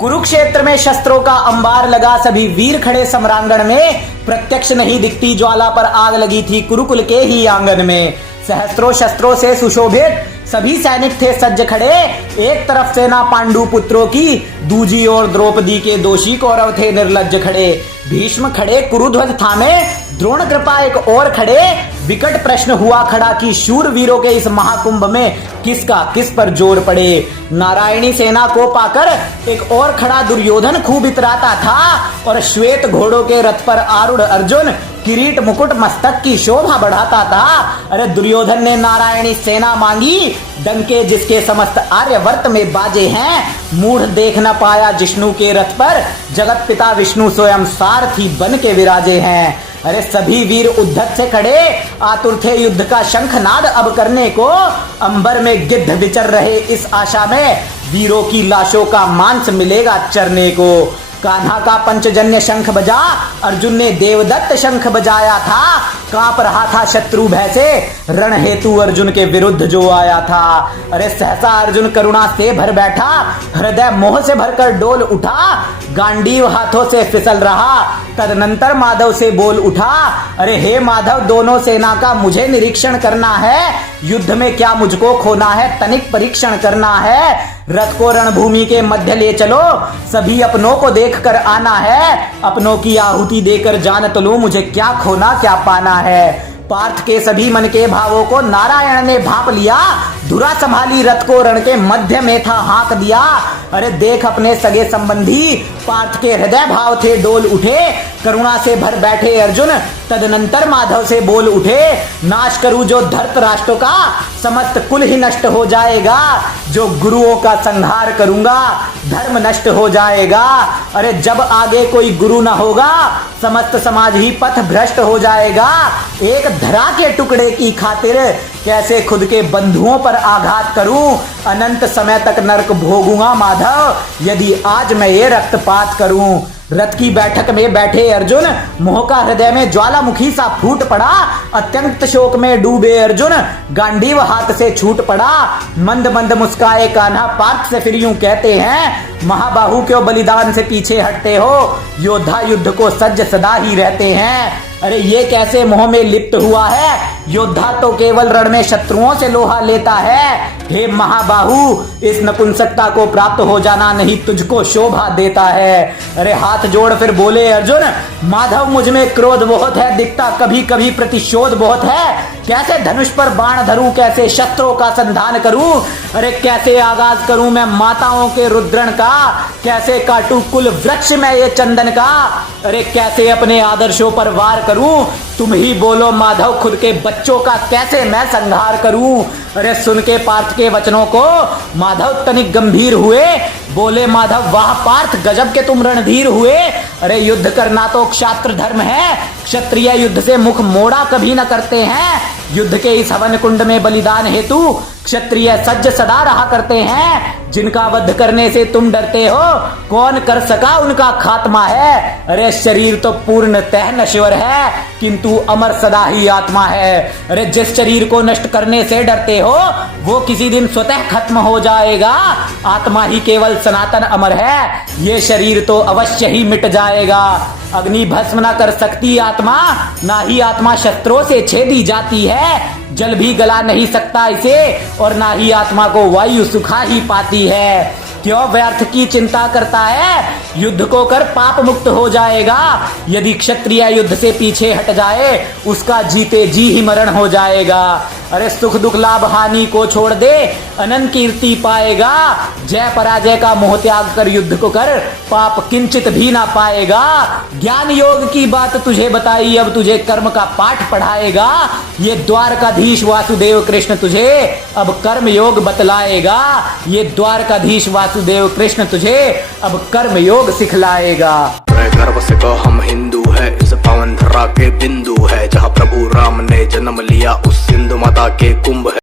कुरुक्षेत्र में शस्त्रों का अंबार लगा, सभी वीर खड़े सम्रांगण में। प्रत्यक्ष नहीं दिखती ज्वाला पर आग लगी थी कुरुकुल के ही आंगन में। सहस्त्रों शस्त्रों से सुशोभित सभी सैनिक थे सज्ज खड़े। एक तरफ सेना पांडु पुत्रों की, दूजी ओर द्रौपदी के दोषी कौरव थे निर्लज्ज खड़े। भीष्म खड़े कुरुध्वज थामे, द्रोण कृपा एक और खड़े। विकट प्रश्न हुआ खड़ा कि शूर वीरों के इस महाकुंभ में किसका किस पर जोर पड़े। नारायणी सेना को पाकर एक और खड़ा दुर्योधन खूब इतराता था, और श्वेत घोड़ों के रथ पर आरूढ़ अर्जुन किरीट मुकुट मस्तक की शोभा बढ़ाता था। अरे दुर्योधन ने नारायणी सेना मांगी, डंके जिसके समस्त आर्यवर्त में बाजे हैं। मूढ़ देख न पाया जिष्णु के रथ पर, जगत पिता विष्णु स्वयं सारथी बन के विराजे हैं। अरे सभी वीर उद्धत से खड़े, आतुर थे युद्ध का शंखनाद अब करने को। अंबर में गिद्ध विचर रहे इस आशा में, वीरों की लाशों का मांस मिलेगा चरने को। कान्हा का पंचजन्य शंख बजा, अर्जुन ने देवदत्त शंख बजाया था। कांप रहा था शत्रु भय से, रण हेतु अर्जुन के विरुद्ध जो आया था। अरे सहसा अर्जुन करुणा से भर बैठा, हृदय मोह से भरकर डोल उठा। गांडीव हाथों से फिसल रहा, तदनंतर माधव से बोल उठा। अरे हे माधव, दोनों सेना का मुझे निरीक्षण करना है। युद्ध में क्या मुझको खोना है, तनिक परीक्षण करना है। रथ को रणभूमि के मध्य ले चलो, सभी अपनों को देख कर आना है। अपनों की आहुति देकर जान तो लो, मुझे क्या खोना क्या पाना है। पार्थ के सभी मन के भावों को नारायण ने भांप लिया, धुरा संभाली रथ को रण के मध्य में था हाँक दिया। अरे देख अपने सगे संबंधी, पार्थ के हृदय भाव थे डोल उठे। करुणा से भर बैठे अर्जुन, तदनंतर माधव से बोल उठे। नाश करूं जो धर्त राष्ट्र का, समस्त कुल ही नष्ट हो जाएगा। जो गुरुओं का संहार करूंगा, धर्म नष्ट हो जाएगा। अरे जब आगे कोई गुरु न होगा, समस्त समाज ही पथ भ्रष्ट हो जाएगा। एक धरा के टुकड़े की खातिर कैसे खुद के बंधुओं पर आघात करूं। अनंत समय तक नरक भोगूंगा माधव, यदि आज मैं ये रक्तपात करूं। रथ की बैठक में बैठे अर्जुन, मोह का हृदय में ज्वालामुखी सा फूट पड़ा। अत्यंत शोक में डूबे अर्जुन, गांडीव हाथ से छूट पड़ा। मंद मंद मुस्काए कान्हा, पार्थ से फिर यूं कहते हैं। महाबाहु क्यों बलिदान से पीछे हटते हो, योद्धा युद्ध को सज्ज सदा ही रहते हैं। अरे ये कैसे मोह में लिप्त हुआ है, योद्धा तो केवल रण में शत्रुओं से लोहा लेता है। हे महाबाहु, इस नपुंसकता को प्राप्त हो जाना नहीं तुझको शोभा देता है। अरे हाथ जोड़ फिर बोले अर्जुन, माधव मुझ में क्रोध बहुत है, दिखता कभी कभी प्रतिशोध बहुत है। कैसे धनुष पर बाण धरूं, कैसे शस्त्रों का संधान करूं। अरे कैसे आगाज करूं मैं माताओं के रुद्रण का, कैसे काटूं कुल वृक्ष में ये चंदन का। अरे कैसे अपने आदर्शों पर वार करूं, तुम ही बोलो माधव, खुद के बच्चों का कैसे मैं संहार करूं। अरे सुन के पार्थ के वचनों को माधव तनिक गंभीर हुए। बोले माधव, वाह पार्थ, गजब के तुम रणधीर हुए। अरे युद्ध करना तो क्षात्र धर्म है, क्षत्रिय युद्ध से मुख मोड़ा कभी न करते हैं। युद्ध के इस हवन कुंड में बलिदान हेतु क्षत्रिय सज्ज सदा रहा करते हैं। जिनका वध करने से तुम डरते हो, कौन कर सका उनका खात्मा है। अरे शरीर तो पूर्णतः नश्वर है, किंतु अमर सदा ही आत्मा है। अरे जिस शरीर को नष्ट करने से डरते हो, वो किसी दिन स्वतः खत्म हो जाएगा। आत्मा ही केवल सनातन अमर है, ये शरीर तो अवश्य ही मिट जाएगा। अग्नि भस्म न कर सकती आत्मा, ना ही आत्मा शस्त्रों से छेदी जाती है। जल भी गला नहीं सकता इसे, और ना ही आत्मा को वायु सुखा ही पाती है। क्यों व्यर्थ की चिंता करता है, युद्ध को कर पाप मुक्त हो जाएगा। यदि क्षत्रिय युद्ध से पीछे हट जाए, उसका जीते जी ही मरण हो जाएगा। अरे सुख दुख लाभ हानि को छोड़ दे, अनंत कीर्ति पाएगा। जय पराजय का मोह त्याग कर युद्ध को कर, पाप किंचित भी ना पाएगा। ज्ञान योग की बात तुझे बताई, अब तुझे कर्म का पाठ पढ़ाएगा। ये द्वारकाधीश वासुदेव कृष्ण तुझे अब कर्म योग बतलाएगा। ये द्वारकाधीश वासुदेव कृष्ण तुझे अब कर्म योग सिखलाएगा। गर्व से कहो हम हिंदू है, इस पावन धरा के बिंदु है। जहाँ प्रभु राम ने जन्म लिया, उस सिंधु माता के कुंभ है।